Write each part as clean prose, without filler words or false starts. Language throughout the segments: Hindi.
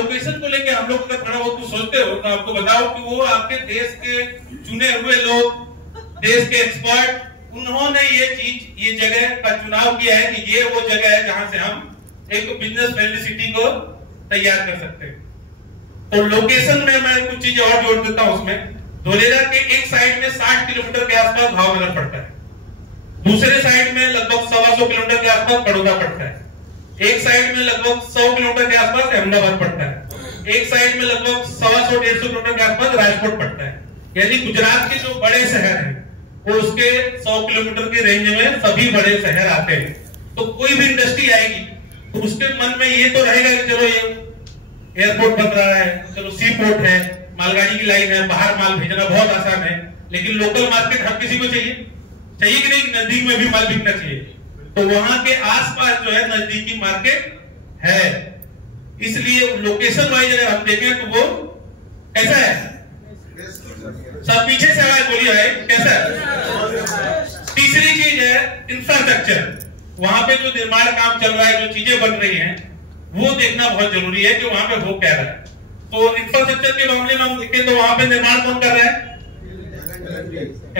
लोकेशन को लेके हम लोग थोड़ा बहुत कुछ सोचते हो, तो आपको बताओ कि वो आपके देश के चुने हुए लोग, देश के एक्सपर्ट, उन्होंने ये जगह का चुनाव किया है कि ये वो जगह है जहां से हम एक बिजनेस फ्रेंडली सिटी को तैयार कर सकते हैं। तो लोकेशन में मैं कुछ चीजें और जोड़ देता हूं उसमें। धोलेरा के एक साइड में 60 किलोमीटर के आसपास भावनगर पड़ता है, दूसरे साइड में लगभग 125 किलोमीटर के आसपास बड़ौदा पड़ता है, एक साइड में लगभग 100 किलोमीटर के आसपास अहमदाबाद पड़ता है, एक साइड में लगभग 125-150 किलोमीटर के आसपास राजकोट पड़ता है। यानी गुजरात के जो बड़े शहर हैं वो उसके 100 किलोमीटर के रेंज में सभी बड़े शहर आते हैं। तो कोई भी इंडस्ट्री आएगी तो उसके मन में ये तो रहेगा कि चलो ये एयरपोर्ट बन रहा है, चलो सी पोर्ट है, मालगाड़ी की लाइन है, बाहर माल भेजना बहुत आसान है, लेकिन लोकल मार्केट हर किसी को चाहिए कि नहीं, नजदीक में भी माल बिकना चाहिए। तो वहां के आसपास जो है नजदीकी मार्केट है, इसलिए लोकेशन वाइज अगर हम देखें तो वो कैसा है, सब पीछे से आवाज बोलिए भाई, कैसा है। तीसरी चीज है इंफ्रास्ट्रक्चर, वहां पे जो निर्माण काम चल रहा है, जो चीजें बन रही हैं, वो देखना बहुत जरूरी है कि वहां पे हो क्या रहा है। तो इंफ्रास्ट्रक्चर के मामले में हम देखें तो वहां पे निर्माण कौन कर रहा है,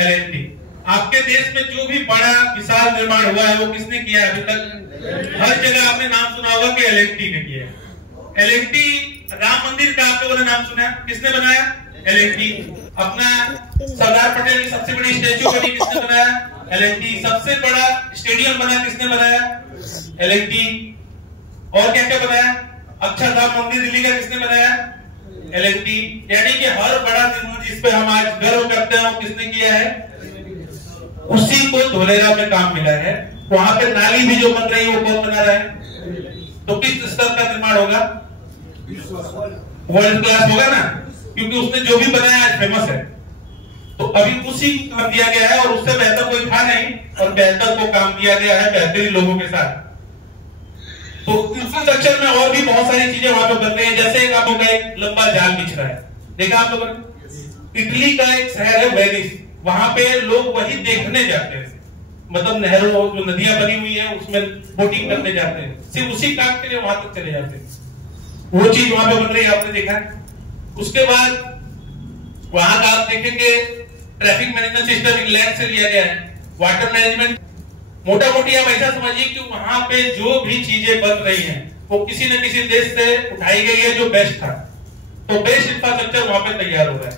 L&T। आपके देश में जो भी बड़ा विशाल निर्माण हुआ है वो किसने किया है अभी तक? हर जगह आपने नाम सुना होगा कि L&T ने किया है। L&T राम मंदिर का आप लोगों ने नाम सुना, किसने बनाया? L&T। अपना सरदार पटेल की सबसे बड़ी स्टैच्यू बनी, किसने बनाया? L&T। सबसे बड़ा स्टेडियम बना, किसने बनाया? L&T। और क्या क्या बनाया? अक्षरधाम मंदिर दिल्ली का किसने बनाया? L&T। यानी कि हर बड़ा निर्माण जिस पे हम आज गर्व करते हैं वो किसने किया है? उसी को धोलेरा में काम मिला है। वहां पे नाली भी जो बन रही है वो कौन बना रहा है? तो किस स्तर का निर्माण होगा? वर्ल्ड क्लास होगा ना, क्योंकि उसने जो भी बनाया आज फेमस है। तो अभी उसी को काम दिया गया है और उससे बेहतर कोई था नहीं, और बेहतर को काम दिया गया है बेहतरीन लोगों के साथ। तो इंफ्रास्ट्रक्चर में और भी बहुत सारी चीजें वहां पे बन रही है, जैसे आप लोगों का एक लंबा जाल बिछ रहा है, देखा आप लोगों ने? इटली का एक शहर है वेनिस, वहां पे लोग वही देखने जाते हैं, मतलब नहरों जो नदियां बनी हुई है उसमें बोटिंग करने जाते हैं, सिर्फ उसी काम के लिए वहां तक चले जाते हैं। वो चीज वहां पे बन रही है, आपने देखा है। उसके बाद वहां का आप देखेंगे ट्रैफिक मैनेजमेंट सिस्टम इंग्लैंड से लिया गया है, वाटर मैनेजमेंट। मोटा मोटी आप ऐसा समझिए कि वहां पे जो भी चीजें बन रही हैं वो किसी न किसी देश से उठाई गई है जो बेस्ट था, तो बेस्ट इंफ्रास्ट्रक्चर वहां पे तैयार हो रहा है।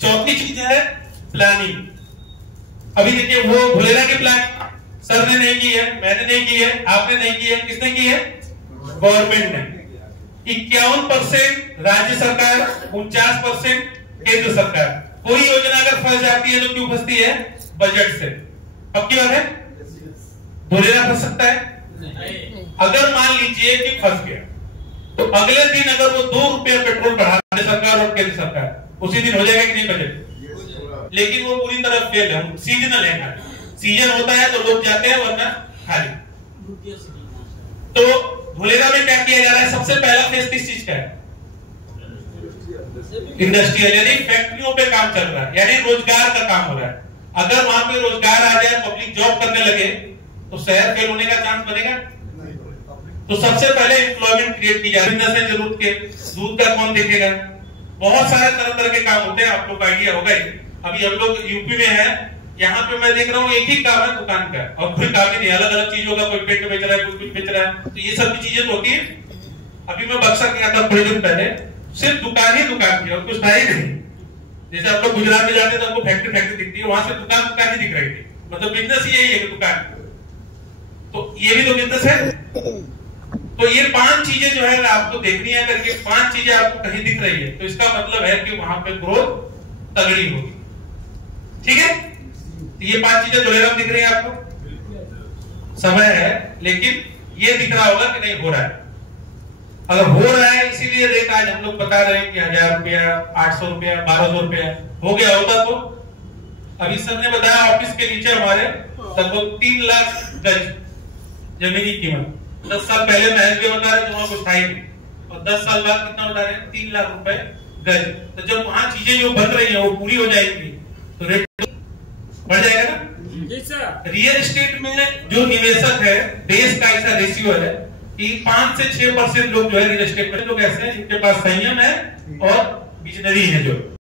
चौथी चीज है प्लानिंग। अभी देखिए वो धोलेरा की प्लानिंग सर ने नहीं की है, मैंने नहीं की है, आपने नहीं की है, किसने की है? गवर्नमेंट ने। 51% राज्य सरकार, 49% केंद्र सरकार। कोई योजना अगर फंस जाती है तो क्यों फंसती है? बजट से। अब की बात है, धोलेरा फंस सकता है? अगर मान लीजिए कि फंस गया तो अगले दिन अगर वो 2 रुपया पेट्रोल बढ़ा दे सरकार और केंद्र सरकार, उसी दिन हो जाएगा कि नहीं बजट? लेकिन वो पूरी तरह फेल है, सीजनल है। सीजन होता है तो लोग जाते हैं, वरना खाली। तो धोलेरा में क्या किया जा रहा है? सबसे पहला फेज किस चीज का है? इंडस्ट्रियल, यानी फैक्ट्रियों पे काम चल रहा है, यानी रोजगार का काम हो रहा है। अगर वहां पे रोजगार आ जाए, पब्लिक जॉब करने लगे, तो शहर फेल होने का चांस बनेगा। तो सबसे पहले एम्प्लॉयमेंट क्रिएट की जा रही है। जरूरत के दूध का कौन देखेगा? बहुत सारे तरह के काम होते हैं, आपको आइडिया होगा ही। अभी हम लोग यूपी में है, यहाँ पे मैं देख रहा हूँ एक ही काम है दुकान का, और कोई काम ही नहीं, अलग अलग चीजों का, कोई पेट बेच रहा है, कोई कुछ बेच रहा है। तो ये सब चीजें तो होती है। अभी मैं बक्सर गया था थोड़े दिन पहले, सिर्फ दुकान ही दुकान थी और कुछ था ही नहीं। जैसे आप लोग गुजरात में जाते हैं तो आपको फैक्ट्री दिखती है, वहां से दुकान ही दिख रही थी। मतलब बिजनेस ही यही है कि दुकान। तो ये भी तो बिजनेस है। तो ये 5 चीजें जो है आपको देखनी है, करके 5 चीजें आपको कहीं दिख रही है तो इसका मतलब है कि वहां पे ग्रोथ तगड़ी होगी। ठीक है, तो ये 5 चीजें धोलेरा में दिख रही है आपको। समय है, लेकिन ये दिख रहा होगा कि नहीं हो रहा है। अगर हो रहा है, इसीलिए रेट आज हम लोग बता रहे हैं कि 1000 रुपया, 800 रुपया, 1200 रुपया हो गया होता। तो अभी सर ने बताया ऑफिस के नीचे हमारे लगभग 3 लाख गज जमीनी कीमत। 10 साल पहले महज के बता रहे थे, वहां कुछ था ही नहीं, और 10 साल बाद कितना बता रहे हैं? 3 लाख रुपए गज। तो जब वहां चीजें जो बन रही है वो पूरी हो जाएगी तो रेट बढ़ जाएगा ना। रियल एस्टेट में जो निवेशक है, देश का ऐसा रेशियो है कि 5 से 6% लोग जो है रियल एस्टेट में लोग ऐसे हैं जिनके पास संयम है और विजनरी है जो